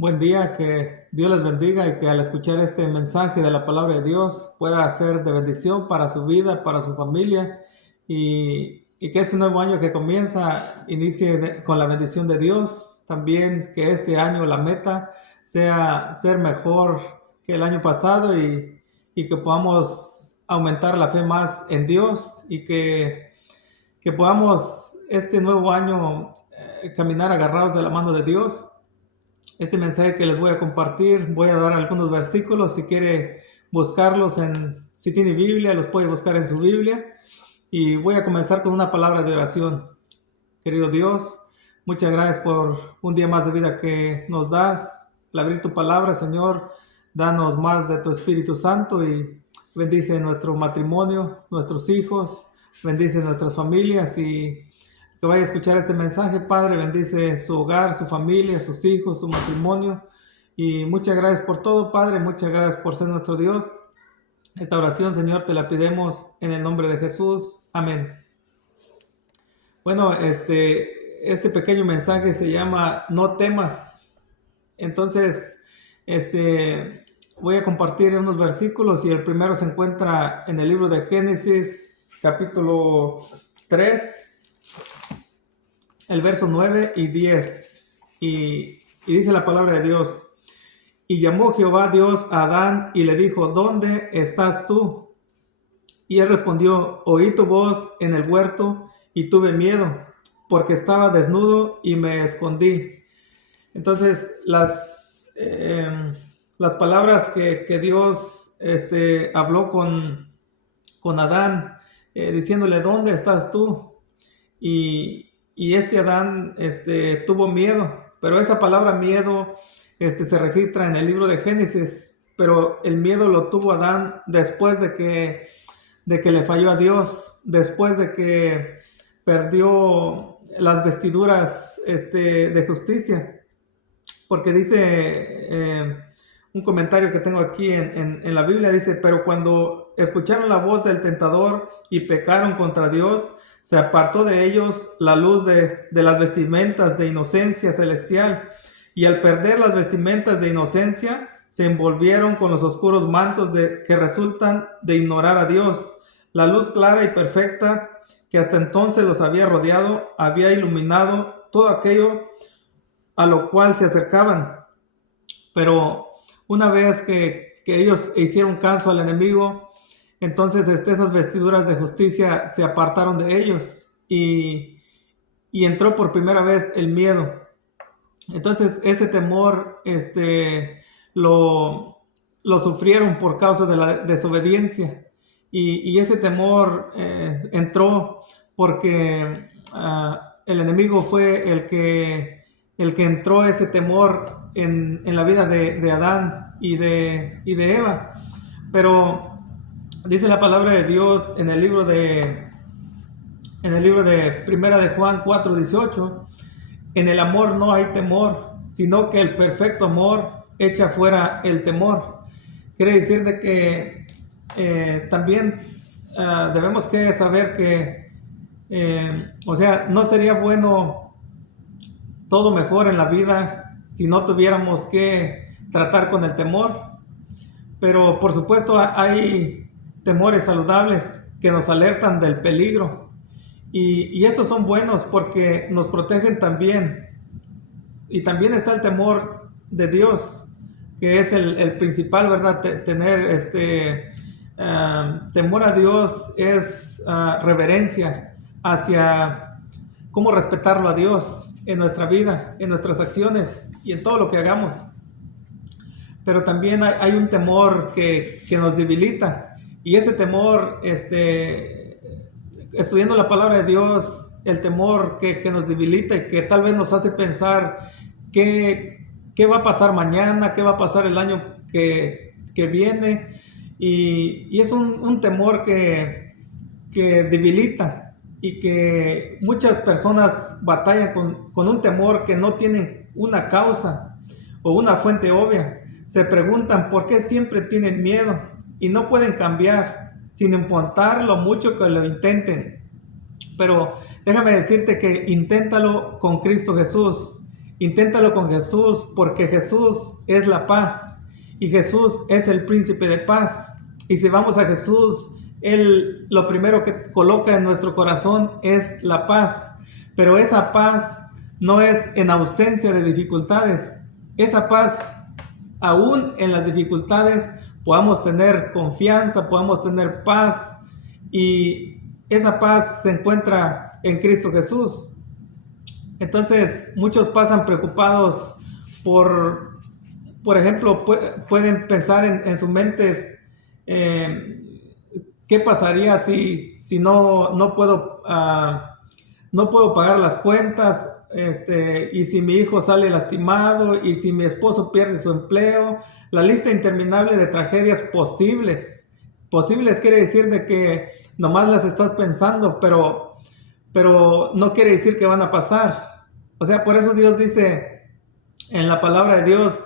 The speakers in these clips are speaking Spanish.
Buen día, que Dios les bendiga y que al escuchar este mensaje de la palabra de Dios pueda ser de bendición para su vida, para su familia y que este nuevo año que comienza inicie con la bendición de Dios. También que este año la meta sea ser mejor que el año pasado y que podamos aumentar la fe más en Dios y que podamos este nuevo año caminar agarrados de la mano de Dios. Este mensaje que les voy a compartir, voy a dar algunos versículos, si quiere buscarlos si tiene Biblia, los puede buscar en su Biblia. Y voy a comenzar con una palabra de oración. Querido Dios, muchas gracias por un día más de vida que nos das. Al abrir tu palabra, Señor, danos más de tu Espíritu Santo y bendice nuestro matrimonio, nuestros hijos, bendice nuestras familias y que vaya a escuchar este mensaje, Padre, bendice su hogar, su familia, sus hijos, su matrimonio. Y muchas gracias por todo, Padre, muchas gracias por ser nuestro Dios. Esta oración, Señor, te la pedimos en el nombre de Jesús. Amén. Bueno, este pequeño mensaje se llama No temas. Entonces, voy a compartir unos versículos y el primero se encuentra en el libro de Génesis, capítulo 3. El verso 9 y 10, y dice la palabra de Dios: y llamó Jehová Dios a Adán y le dijo, ¿dónde estás tú? Y él respondió, oí tu voz en el huerto y tuve miedo, porque estaba desnudo y me escondí. Entonces, las palabras que Dios habló con Adán, diciéndole, ¿dónde estás tú? Y Adán tuvo miedo, pero esa palabra miedo se registra en el libro de Génesis, pero el miedo lo tuvo Adán después de que le falló a Dios, después de que perdió las vestiduras de justicia, porque dice un comentario que tengo aquí en la Biblia, dice, pero cuando escucharon la voz del tentador y pecaron contra Dios, se apartó de ellos la luz de las vestimentas de inocencia celestial, y al perder las vestimentas de inocencia, se envolvieron con los oscuros mantos que resultan de ignorar a Dios. La luz clara y perfecta que hasta entonces los había rodeado, había iluminado todo aquello a lo cual se acercaban. Pero una vez que ellos hicieron caso al enemigo, entonces esas vestiduras de justicia se apartaron de ellos y entró por primera vez el miedo. Entonces ese temor lo sufrieron por causa de la desobediencia y ese temor entró porque el enemigo fue el que entró ese temor en la vida de Adán y de Eva. Pero dice la palabra de Dios en el libro de Primera de Juan 4:18, en el amor no hay temor, sino que el perfecto amor echa fuera el temor. Quiere decir de que también debemos que saber que, o sea, no sería bueno todo mejor en la vida si no tuviéramos que tratar con el temor. Pero por supuesto hay temores saludables que nos alertan del peligro. Y estos son buenos porque nos protegen también. Y también está el temor de Dios, que es el principal, ¿verdad? Tener temor a Dios es reverencia hacia cómo respetarlo a Dios en nuestra vida, en nuestras acciones y en todo lo que hagamos. Pero también hay un temor que nos debilita, y ese temor, estudiando la palabra de Dios, el temor que nos debilita y que tal vez nos hace pensar qué va a pasar mañana, qué va a pasar el año que viene, y es un temor que debilita, y que muchas personas batallan con un temor que no tiene una causa o una fuente obvia. Se preguntan por qué siempre tienen miedo y no pueden cambiar, sin importar lo mucho que lo intenten. Pero déjame decirte que inténtalo con Cristo Jesús. inténtalo con Jesús, porque Jesús es la paz y Jesús es el príncipe de paz. Y si vamos a Jesús, Él lo primero que coloca en nuestro corazón es la paz. Pero esa paz no es en ausencia de dificultades. Esa paz, aún en las dificultades, podamos tener confianza, podamos tener paz. Y esa paz se encuentra en Cristo Jesús. Entonces, muchos pasan preocupados por ejemplo, pueden pensar en sus mentes, ¿qué pasaría si no puedo, no puedo pagar las cuentas? Y si mi hijo sale lastimado, y si mi esposo pierde su empleo. La lista interminable de tragedias posibles. Posibles quiere decir de que nomás las estás pensando, pero no quiere decir que van a pasar. O sea, por eso Dios dice en la palabra de Dios,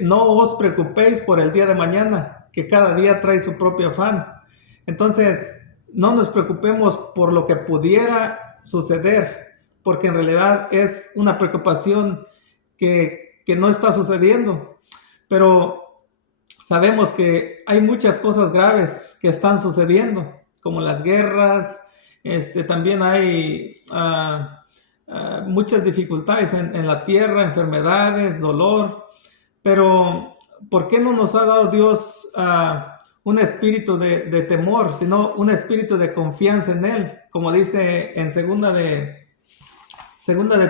no os preocupéis por el día de mañana, que cada día trae su propio afán. Entonces, no nos preocupemos por lo que pudiera suceder, porque en realidad es una preocupación que no está sucediendo. Pero sabemos que hay muchas cosas graves que están sucediendo, como las guerras. También hay muchas dificultades en la tierra, enfermedades, dolor. Pero ¿por qué no nos ha dado Dios un espíritu de temor, sino un espíritu de confianza en Él? Como dice en segunda de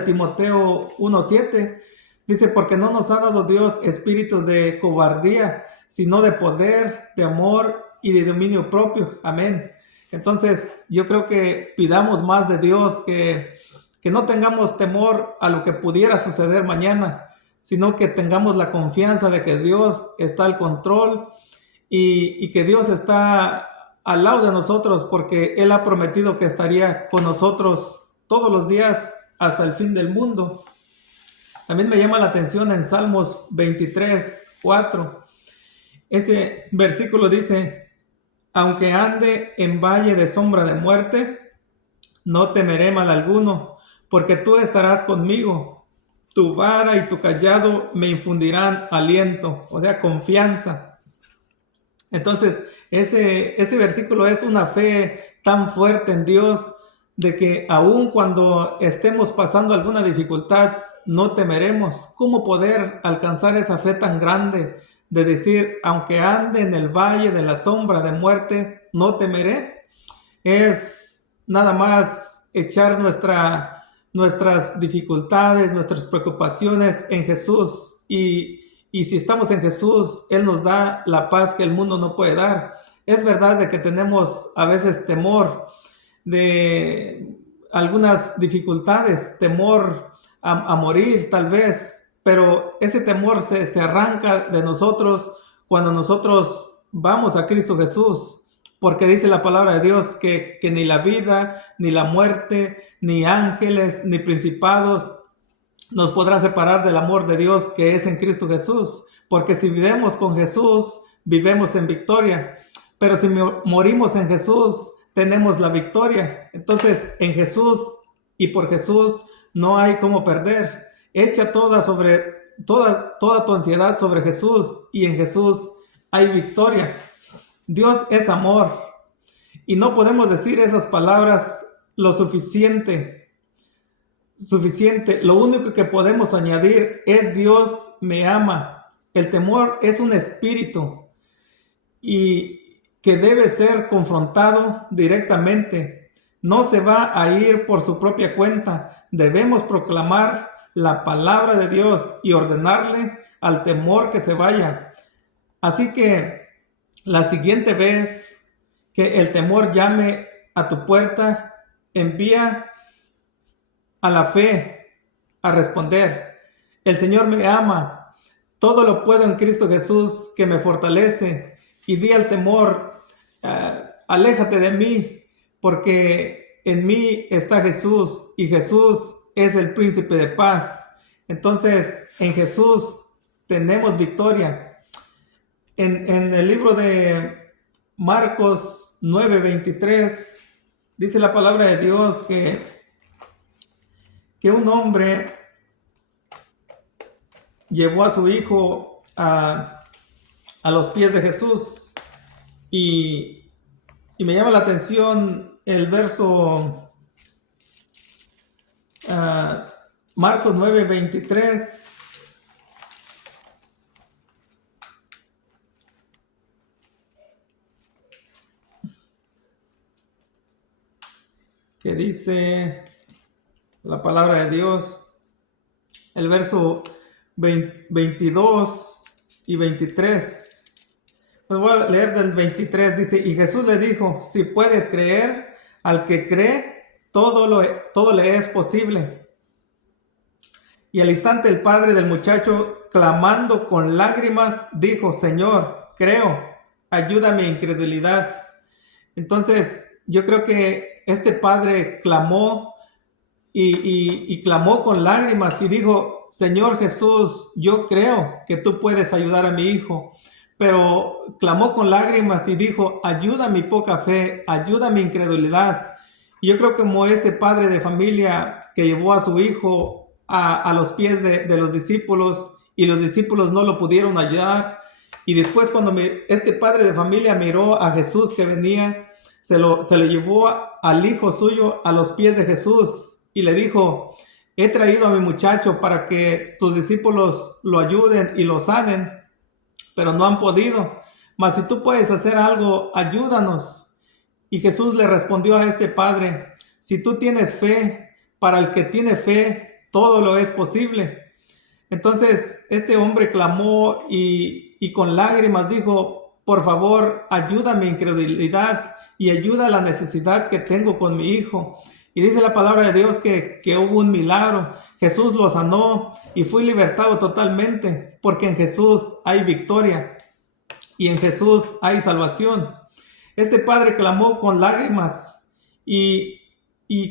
Timoteo 1:7, dice: porque no nos ha dado Dios espíritu de cobardía, sino de poder, de amor y de dominio propio. Amén. Entonces, yo creo que pidamos más de Dios, que no tengamos temor a lo que pudiera suceder mañana, sino que tengamos la confianza de que Dios está al control y que Dios está al lado de nosotros, porque Él ha prometido que estaría con nosotros todos los días hasta el fin del mundo. También me llama la atención en Salmos 23:4. Ese versículo dice: aunque ande en valle de sombra de muerte, no temeré mal alguno, porque tú estarás conmigo. Tu vara y tu cayado me infundirán aliento, o sea, confianza. Entonces, ese versículo es una fe tan fuerte en Dios, de que aun cuando estemos pasando alguna dificultad, no temeremos. ¿Cómo poder alcanzar esa fe tan grande de decir: aunque ande en el valle de la sombra de muerte, no temeré? Es nada más echar nuestras dificultades, nuestras preocupaciones en Jesús. Y si estamos en Jesús, Él nos da la paz que el mundo no puede dar. Es verdad de que tenemos a veces temor de algunas dificultades, temor a morir tal vez, pero ese temor se arranca de nosotros cuando nosotros vamos a Cristo Jesús, porque dice la palabra de Dios que ni la vida, ni la muerte, ni ángeles, ni principados nos podrá separar del amor de Dios que es en Cristo Jesús. Porque si vivimos con Jesús, vivimos en victoria. Pero si morimos en Jesús, tenemos la victoria. Entonces, en Jesús y por Jesús no hay cómo perder. Echa toda tu ansiedad sobre Jesús, y en Jesús hay victoria. Dios es amor, y no podemos decir esas palabras lo suficiente. Lo único que podemos añadir es: Dios me ama. El temor es un espíritu y que debe ser confrontado directamente. No se va a ir por su propia cuenta. Debemos proclamar la palabra de Dios y ordenarle al temor que se vaya. Así que la siguiente vez que el temor llame a tu puerta, envía a la fe a responder: el Señor me ama, todo lo puedo en Cristo Jesús que me fortalece. Y di al temor: aléjate de mí, porque en mí está Jesús, y Jesús es el príncipe de paz. Entonces, en Jesús tenemos victoria. En el libro de Marcos 9:23 dice la palabra de Dios que un hombre llevó a su hijo a los pies de Jesús. Y me llama la atención el verso Marcos 9:23. Que dice la palabra de Dios, el verso 22 y 23. Pues voy a leer del 23, dice, y Jesús le dijo, si puedes creer, al que cree, todo le es posible. Y al instante el padre del muchacho, clamando con lágrimas, dijo, Señor, creo, ayuda a mi incredulidad. Entonces, yo creo que este padre clamó y clamó con lágrimas y dijo, Señor Jesús, yo creo que tú puedes ayudar a mi hijo. Pero clamó con lágrimas y dijo, ayuda a mi poca fe, ayuda a mi incredulidad. Y yo creo que como ese padre de familia que llevó a su hijo a los pies de los discípulos y los discípulos no lo pudieron ayudar. Y después cuando este padre de familia miró a Jesús que venía, se lo llevó al hijo suyo a los pies de Jesús y le dijo, he traído a mi muchacho para que tus discípulos lo ayuden y lo sanen, pero no han podido. Mas si tú puedes hacer algo, ayúdanos. Y Jesús le respondió a este padre, si tú tienes fe, para el que tiene fe, todo lo es posible. Entonces este hombre clamó y con lágrimas dijo, por favor, ayuda a mi incredulidad y ayuda a la necesidad que tengo con mi hijo. Y dice la palabra de Dios que hubo un milagro. Jesús lo sanó y fue libertado totalmente, porque en Jesús hay victoria y en Jesús hay salvación. Este padre clamó con lágrimas y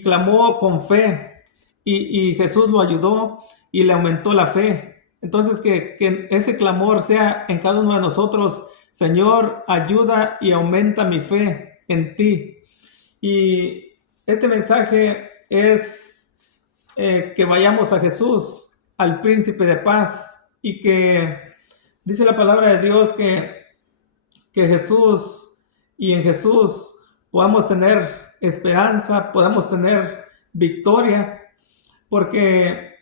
clamó con fe y Jesús lo ayudó y le aumentó la fe. Entonces que ese clamor sea en cada uno de nosotros, Señor, ayuda y aumenta mi fe en ti. Y este mensaje es que vayamos a Jesús, al príncipe de paz, y que dice la palabra de Dios que Jesús y en Jesús podamos tener esperanza, podamos tener victoria, porque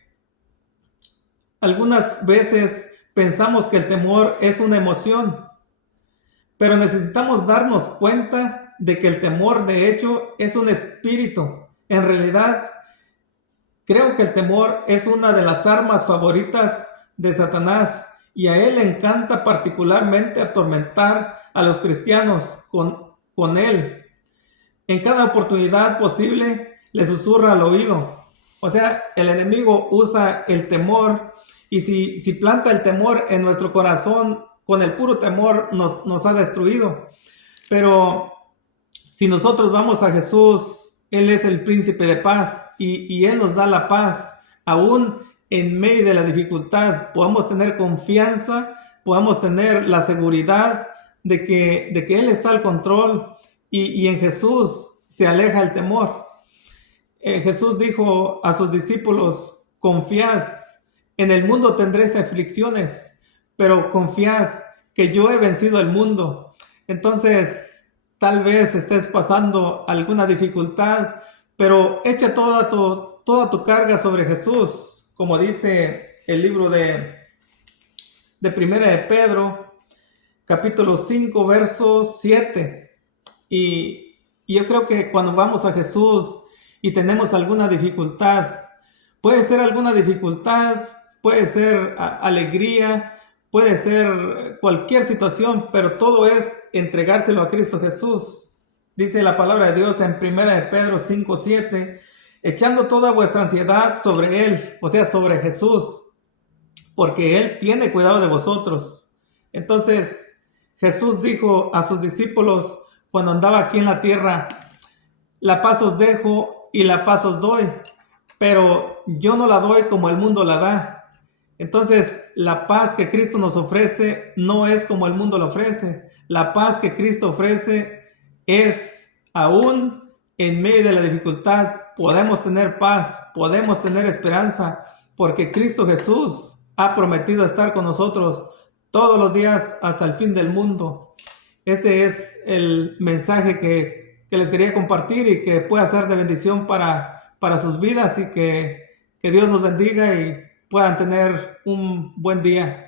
algunas veces pensamos que el temor es una emoción, pero necesitamos darnos cuenta de que el temor de hecho es un espíritu. En realidad, creo que el temor es una de las armas favoritas de Satanás y a él le encanta particularmente atormentar a los cristianos con él. En cada oportunidad posible le susurra al oído. O sea, el enemigo usa el temor y si planta el temor en nuestro corazón, con el puro temor nos ha destruido. Pero si nosotros vamos a Jesús, Él es el príncipe de paz y Él nos da la paz. Aún en medio de la dificultad podemos tener confianza, podemos tener la seguridad de que Él está al control y en Jesús se aleja el temor. Jesús dijo a sus discípulos, confiad, en el mundo tendréis aflicciones, pero confiad que yo he vencido el mundo. Entonces, tal vez estés pasando alguna dificultad, pero echa toda tu carga sobre Jesús, como dice el libro de Primera de Pedro, capítulo 5, verso 7. Y yo creo que cuando vamos a Jesús y tenemos alguna dificultad, puede ser alguna dificultad, puede ser alegría, puede ser cualquier situación, pero todo es entregárselo a Cristo Jesús. Dice la palabra de Dios en Primera de Pedro 5:7, echando toda vuestra ansiedad sobre Él, o sea, sobre Jesús, porque Él tiene cuidado de vosotros. Entonces, Jesús dijo a sus discípulos cuando andaba aquí en la tierra, la paz os dejo y la paz os doy, pero yo no la doy como el mundo la da. Entonces, la paz que Cristo nos ofrece no es como el mundo la ofrece. La paz que Cristo ofrece es, aún en medio de la dificultad, podemos tener paz, podemos tener esperanza, porque Cristo Jesús ha prometido estar con nosotros todos los días hasta el fin del mundo. Este es el mensaje que les quería compartir y que pueda ser de bendición para sus vidas, y que Dios los bendiga y puedan tener un buen día.